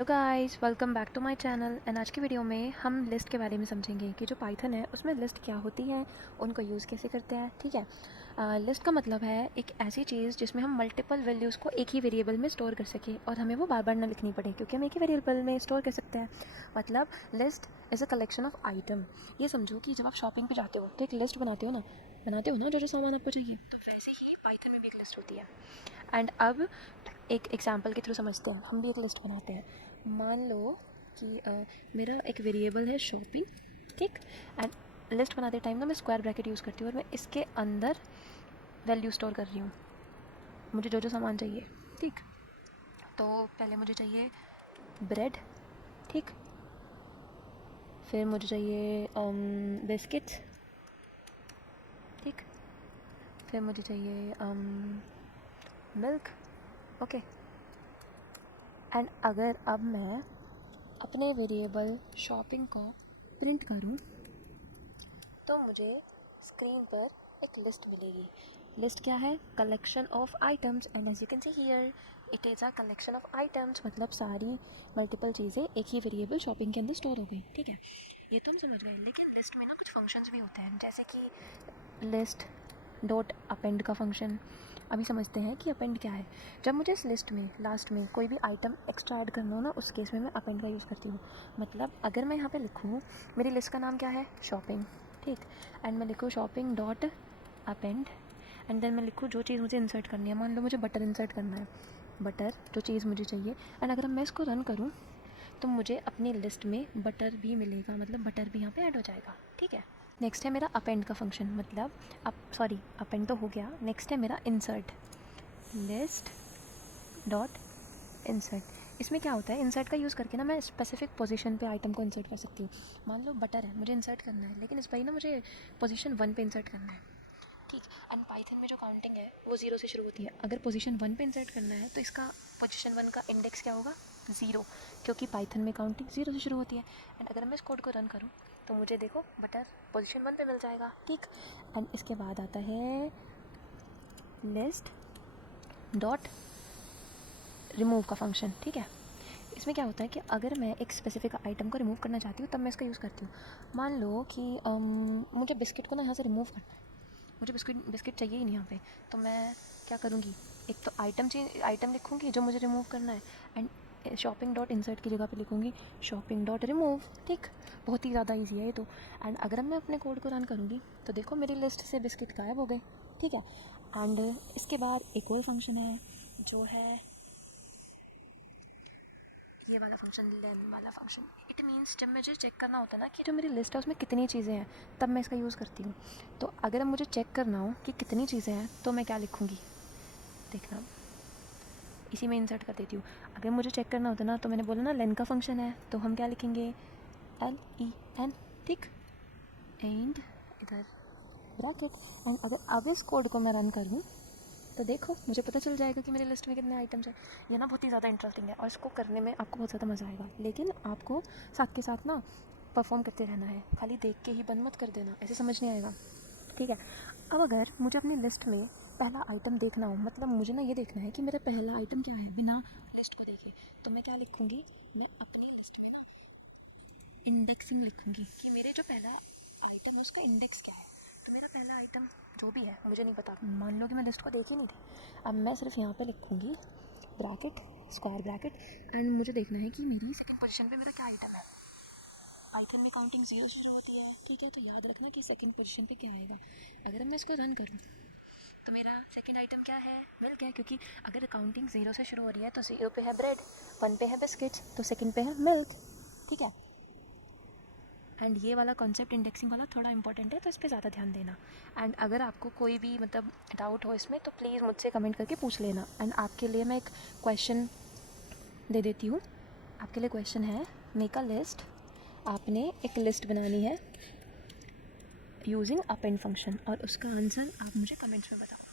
Hello guys, welcome back to my channel. And आज की video में हम लिस्ट के बारे में समझेंगे कि जो पाइथन है उसमें लिस्ट क्या होती है, उनको यूज़ कैसे करते हैं। ठीक है। लिस्ट का मतलब है एक ऐसी चीज़ जिसमें हम मल्टीपल वैल्यूज़ को एक ही वेरिएबल में स्टोर कर सकें और हमें वो बार बार ना लिखनी पड़े, क्योंकि हम एक ही वेरिएबल में स्टोर कर सकते हैं। मतलब list is a collection of item. ये समझो कि जब आप शॉपिंग पे जाते हो तो एक लिस्ट बनाते हो ना जो जो सामान आपको चाहिए, तो वैसे ही पाइथन में भी एक लिस्ट होती है। एंड अब एक एग्जांपल के थ्रू समझते हैं। हम भी एक लिस्ट बनाते हैं। मान लो कि मेरा एक वेरिएबल है शॉपिंग, ठीक। एंड लिस्ट बनाते टाइम ना मैं स्क्वायर ब्रैकेट यूज़ करती हूँ और मैं इसके अंदर वैल्यू स्टोर कर रही हूँ, मुझे जो जो सामान चाहिए। ठीक। तो पहले मुझे चाहिए ब्रेड, ठीक। फिर मुझे चाहिए बिस्किट्स, ठीक। फिर मुझे चाहिए मिल्क, ओके। एंड अगर अब मैं अपने वेरिएबल शॉपिंग को प्रिंट करूं तो मुझे स्क्रीन पर एक लिस्ट मिलेगी। लिस्ट क्या है? Collection of items. And as you can see here it is a collection of items, मतलब सारी मल्टीपल चीज़ें एक ही वेरिएबल शॉपिंग के अंदर स्टोर हो गई। ठीक है, ये तो हम समझ गए। लेकिन लिस्ट में ना कुछ फंक्शंस भी होते हैं, जैसे कि लिस्ट डॉट अपेंड का फंक्शन। अभी समझते हैं कि अपेंड क्या है। जब मुझे इस लिस्ट में लास्ट में कोई भी आइटम एक्स्ट्रा ऐड करना हो ना, उस केस में मैं अपेंड का यूज़ करती हूँ। मतलब अगर मैं यहाँ पे लिखूँ, मेरी लिस्ट का नाम क्या है? शॉपिंग, ठीक। एंड मैं लिखूँ shopping dot append. And then मैं लिखूँ जो चीज़ मुझे इंसर्ट करनी है। मान लो मुझे बटर इंसर्ट करना है, बटर जो चीज़ मुझे चाहिए। एंड अगर मैं इसको रन करूँ तो मुझे अपनी लिस्ट में बटर भी मिलेगा, मतलब बटर भी यहाँ पे ऐड हो जाएगा। ठीक है। नेक्स्ट है मेरा अपेंड का फंक्शन, मतलब अपेंड तो हो गया। नेक्स्ट है मेरा इंसर्ट, लिस्ट डॉट इंसर्ट। इसमें क्या होता है, इंसर्ट का यूज़ करके ना मैं स्पेसिफिक पोजीशन पे आइटम को इंसर्ट कर सकती हूँ। मान लो बटर है, मुझे इंसर्ट करना है, लेकिन इस बार ना मुझे पोजीशन 1 पे इंसर्ट करना है, ठीक। एंड पाइथन में जो काउंटिंग है वो 0 से शुरू होती है। अगर पोजीशन 1 पे इंसर्ट करना है तो इसका पोजीशन 1 का इंडेक्स क्या होगा? 0, क्योंकि पाइथन में काउंटिंग 0 से शुरू होती है। एंड अगर मैं इस कोड को रन करूँ तो मुझे देखो बटर पोजीशन 1 पे मिल जाएगा, ठीक। एंड इसके बाद आता है लिस्ट डॉट रिमूव का फंक्शन, ठीक है। इसमें क्या होता है कि अगर मैं एक स्पेसिफिक आइटम को रिमूव करना चाहती हूँ तब मैं इसका यूज़ करती हूँ। मान लो कि मुझे बिस्किट को ना यहाँ से रिमूव करना है, मुझे बिस्किट चाहिए ही नहीं यहाँ पे। तो मैं क्या करूँगी, एक तो आइटम लिखूँगी जो मुझे रिमूव करना है, एंड शॉपिंग डॉट इंसर्ट की जगह पे लिखूँगी शॉपिंग डॉट रिमूव, ठीक। बहुत ही ज़्यादा ईजी है ये तो। एंड अगर मैं अपने कोड को रन करूँगी तो देखो मेरी लिस्ट से बिस्किट गायब हो गए, ठीक है। एंड इसके बाद एक और फंक्शन है जो है ये वाला फंक्शन, लेन वाला फंक्शन। इट मीन्स जब मुझे चेक करना होता है ना कि जो मेरी लिस्ट है उसमें कितनी चीज़ें हैं, तब मैं इसका यूज़ करती हूँ। तो अगर मुझे चेक करना हो कि कितनी चीज़ें हैं तो मैं क्या लिखूँगी, देखना इसी में इंसर्ट कर देती हूँ। अगर मुझे चेक करना होता ना, तो मैंने बोला ना लेन का फंक्शन है, तो हम क्या लिखेंगे? LEN, ठीक। एंड इधर ब्रैकेट। एंड अगर अब इस कोड को मैं रन करूँ तो देखो मुझे पता चल जाएगा कि मेरी लिस्ट में कितने आइटम्स हैं। ये ना बहुत ही ज़्यादा इंटरेस्टिंग है और इसको करने में आपको बहुत ज़्यादा मज़ा आएगा। लेकिन आपको साथ के साथ ना परफॉर्म करते रहना है, खाली देख के ही बंद मत कर देना, ऐसे समझ नहीं आएगा, ठीक है। अब अगर मुझे अपनी लिस्ट में पहला आइटम देखना हो, मतलब मुझे ना ये देखना है कि मेरा पहला आइटम क्या है बिना लिस्ट को देखे, तो मैं क्या लिखूँगी? मैं अपनी लिस्ट में ना इंडेक्सिंग लिखूँगी कि मेरे जो पहला आइटम है उसका इंडेक्स क्या है। तो मेरा पहला आइटम जो भी है मुझे नहीं पता, मान लो कि मैं लिस्ट को देख ही नहीं थी। अब मैं सिर्फ यहाँ पे लिखूँगी ब्रैकेट, स्क्वायर ब्रैकेट। एंड मुझे देखना है कि मेरी सेकंड पोजीशन पे मेरा क्या आइटम है। पाइथन में काउंटिंग 0 शुरू होती है, ठीक है। तो याद रखना कि सेकंड पोजीशन पे क्या आएगा। अगर मैं इसको रन करूँ तो मेरा सेकंड आइटम क्या है? मिल्क है, क्योंकि अगर काउंटिंग 0 से शुरू हो रही है तो 0 पे है ब्रेड, 1 पे है बिस्किट्स, तो सेकंड पे है मिल्क, ठीक है। एंड ये वाला कॉन्सेप्ट इंडेक्सिंग वाला थोड़ा इंपॉर्टेंट है, तो इस पर ज़्यादा ध्यान देना। एंड अगर आपको कोई भी मतलब डाउट हो इसमें तो प्लीज़ मुझसे कमेंट करके पूछ लेना। एंड आपके लिए मैं एक क्वेश्चन दे देती हूँ। आपके लिए क्वेश्चन है, मेक अ लिस्ट। आपने एक लिस्ट बनानी है यूजिंग अपेंड फंक्शन, और उसका आंसर आप मुझे कमेंट्स में बताओ।